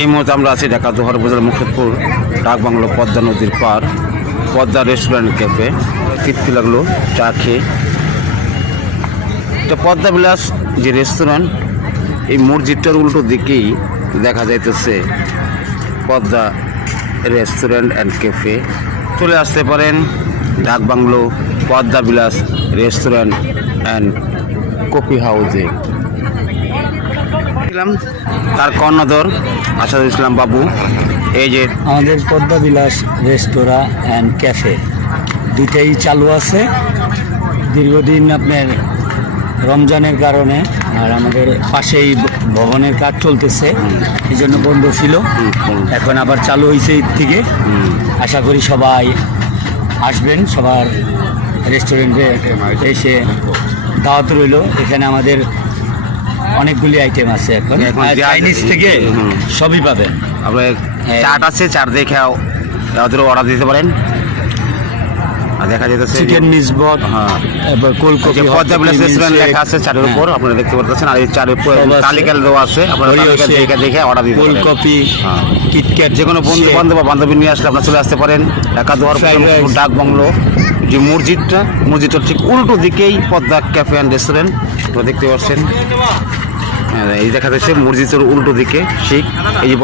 এই মুহূর্তে আমরা আছি ঢাকা জোহর বাজার মুকসুদপুর ডাক বাংলো পদ্মা নদীর পার পদ্মা রেস্টুরেন্ট ক্যাফে। তৃপ্তি লাগলো চা খেয়ে। এটা পদ্মা বিলাস যে রেস্টুরেন্ট, এই মসজিদটার উল্টো দিকেই দেখা যাইতেছে পদ্মা রেস্টুরেন্ট অ্যান্ড ক্যাফে। চলে আসতে পারেন ডাক bungalow Padma Vilas restaurant and coffee হাউসে। তার কর্ণধর আসাদুল ইসলাম বাবু। এই যে আমাদের পদ্মা বিলাস রেস্তোরাঁ অ্যান্ড ক্যাফে দুইটাই চালু আছে দীর্ঘদিন। আপনার রমজানের কারণে আর আমাদের পাশেই ভবনের কাজ চলতেছে, এই জন্য বন্ধ ছিল। এখন আবার চালু হয়েছে ঈদ থেকে। আশা করি সবাই আসবেন, সবার রেস্টুরেন্টে এসে দাওয়াত রইল। এখানে আমাদের অনেকগুলি আইটেম আছে, এখন চাইনিজ থেকে সবই পাবেন। আপনার চাট আছে, চাট দেখে ওদের অর্ডার দিতে পারেন। আর দেখা যেতেছে চিকেন মিসবত, তারপর কোলকপি, পদ্মা বিলাস রেস্টুরেন্ট লেখা আছে চাটের উপর, আপনারা দেখতে পাচ্ছেন। আর এই চাটের উপর তালিকা দেওয়া আছে, আপনারা তালিকা দেখে অর্ডার দিতে পারেন। কোলকপি, কিটক্যাট, যে কোনো বন্ধু বান্ধব বা বান্ধবী নিয়ে আসলে আপনারা চলে আসতে পারেন ঢাকা জোহর ডাক বাংলো যে মসজিদটার ঠিক উল্টো দিকেই পদ্মা ক্যাফে অ্যান্ড রেস্টুরেন্ট আপনারা দেখতে পাচ্ছেন। এই দেখা যাচ্ছে মসজিদের উল্টো দিকে ঠিক এই